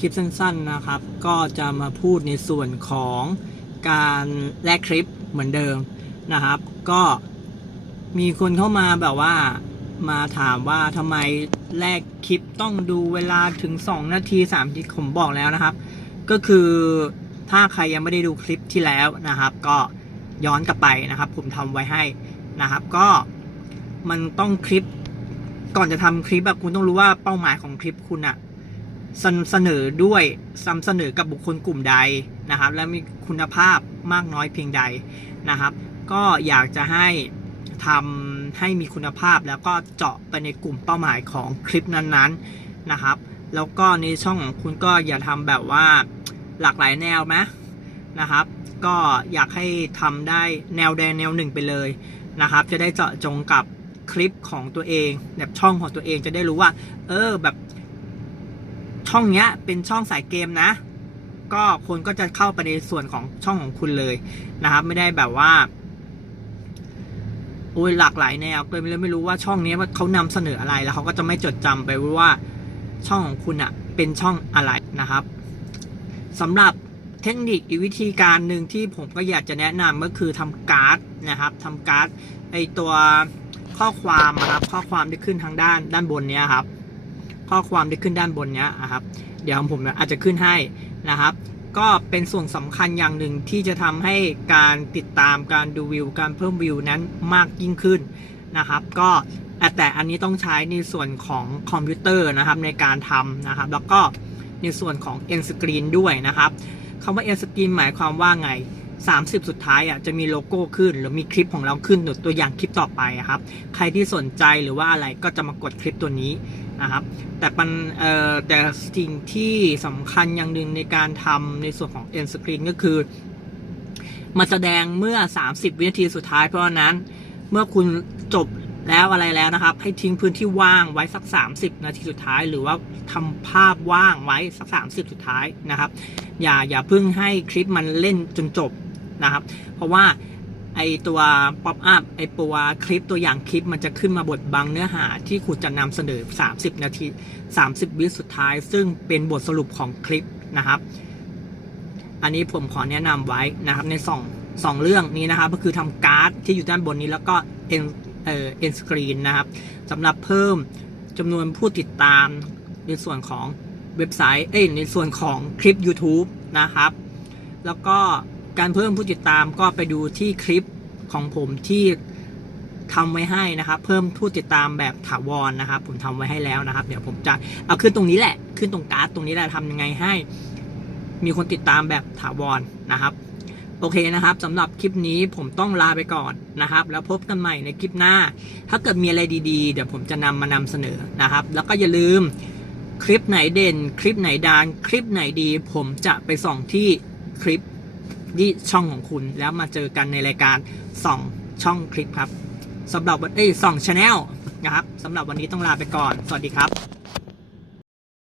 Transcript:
คลิปสั้นๆนะครับ ก็จะมาพูดในส่วนของการแลกคลิปเหมือนเดิมนะครับ ก็มีคนเข้ามาแบบว่ามาถามว่าทำไมแลกคลิปต้องดูเวลาถึง 2 นาที3นาทีผมบอกแล้วนะครับ ก็คือถ้าใครยังไม่ได้ดูคลิปที่แล้วนะครับ ก็ย้อนกลับไปนะครับ ผมทำไว้ให้นะครับ ก็มันต้องคลิปก่อนจะทำคลิปแบบคุณต้องรู้ว่าเป้าหมายของคลิปคุณอะ เสนเสนอด้วยซ้ำเสนอกับบุคคลกลุ่มใดนะครับ และมีคุณภาพมากน้อยเพียงใดนะครับ ก็อยากจะให้ทำให้มีคุณภาพแล้วก็เจาะไปในกลุ่มเป้าหมายของคลิปนั้นๆนะครับ แล้วก็ในช่องของคุณก็อย่าทำแบบว่าหลากหลายแนวไหมนะครับ ก็อยากให้ทำได้แนวใดแนวหนึ่งไปเลยนะครับ จะได้เจาะจงกับคลิปของตัวเอง แบบช่องของตัวเองจะได้รู้ว่า เออแบบ ช่องเนี้ยเป็นช่องสายเกมนะ ก็คนก็จะเข้าไปในส่วนของช่องของคุณเลยนะครับ ไม่ได้แบบว่าโอ้ยหลากหลายแนวเลยไม่รู้ว่าช่องนี้ว่าเขานำเสนออะไรแล้วเขาก็จะไม่จดจำไปว่าช่องของคุณอะเป็นช่องอะไรนะครับสำหรับเทคนิคอีกวิธีการหนึ่งที่ผมก็อยากจะแนะนำก็คือทำการ์ดนะครับทำการ์ดไอตัวข้อความนะครับ ข้อความที่ขึ้นทางด้านด้านบนเนี้ยครับ ข้อความที่ขึ้นด้านบนเนี้ยนะครับ เดี๋ยวผมอาจจะขึ้นให้นะครับ ก็เป็นส่วนสำคัญอย่างหนึ่งที่จะทำให้การติดตามการดูวิว การเพิ่มวิวนั้นมากยิ่งขึ้นนะครับ ก็แต่อันนี้ต้องใช้ในส่วนของคอมพิวเตอร์นะครับในการทำนะครับ แล้วก็ในส่วนของ end screen ด้วยนะครับคำว่า end screen หมายความว่าไง 30 สุดท้ายอะจะมีโลโก้ขึ้น หรือมีคลิปของเราขึ้นตัวอย่างคลิปต่อไปครับ ใครที่สนใจหรือว่าอะไรก็จะมากดคลิปตัวนี้นะครับ แต่ปันเอ่อแต่สิ่งที่สำคัญอย่างหนึ่งในการทำในส่วนของ end screen ก็คือมาแสดงเมื่อ 30 วินาทีสุดท้ายเพราะฉะนั้นเมื่อคุณจบแล้วอะไรแล้วนะครับ ให้ทิ้งพื้นที่ว่างไว้สัก 30 นาทีสุดท้าย หรือว่าทำภาพว่างไว้สัก 30 สุดท้ายนะครับ อย่าอย่าเพิ่งให้คลิปมันเล่นจนจบ นะครับ เพราะว่าไอตัวป๊อปอัพไอตัวคลิปตัวอย่างคลิปมันจะขึ้นมาบทบังเนื้อหาที่คุณจะนำเสนอ 30 นาที 30 วิสุดท้าย ซึ่งเป็นบทสรุปของคลิปนะครับ อันนี้ผมขอแนะนำไว้นะครับในสองสองเรื่องนี้นะครับก็คือทำการ์ดที่อยู่ด้านบนนี้แล้วก็เอ็นเอ่อเอ็นสกรีนนะครับสำหรับเพิ่มจำนวนผู้ติดตามในส่วนของเว็บไซต์เอ้ยในส่วนของคลิป YouTube นะครับ แล้วก็ การเพิ่มผู้ติดตามก็ไปดูที่คลิปของผมที่ทำไว้ให้นะครับ เพิ่มผู้ติดตามแบบถาวรนะครับ ผมทำไว้ให้แล้วนะครับ เดี๋ยวผมจะเอาขึ้นตรงนี้แหละ ขึ้นตรงการ์ดตรงนี้แหละทำยังไงให้ มีคนติดตามแบบถาวรนะครับ โอเคนะครับสำหรับคลิปนี้ผมต้องลาไปก่อนนะครับ แล้วพบกันใหม่ในคลิปหน้า ถ้าเกิดมีอะไรดีๆ เดี๋ยวผมจะนำมานำเสนอนะครับ แล้วก็อย่าลืมคลิปไหนเด่น คลิปไหนดังคลิปไหนดี ผมจะไปส่องที่คลิป ที่ช่องของคุณแล้วมาเจอกันในรายการส่องช่องคลิปครับสำหรับวันเอ้ยส่องชาแนลนะครับสำหรับวันนี้ต้องลาไปก่อน สวัสดีครับ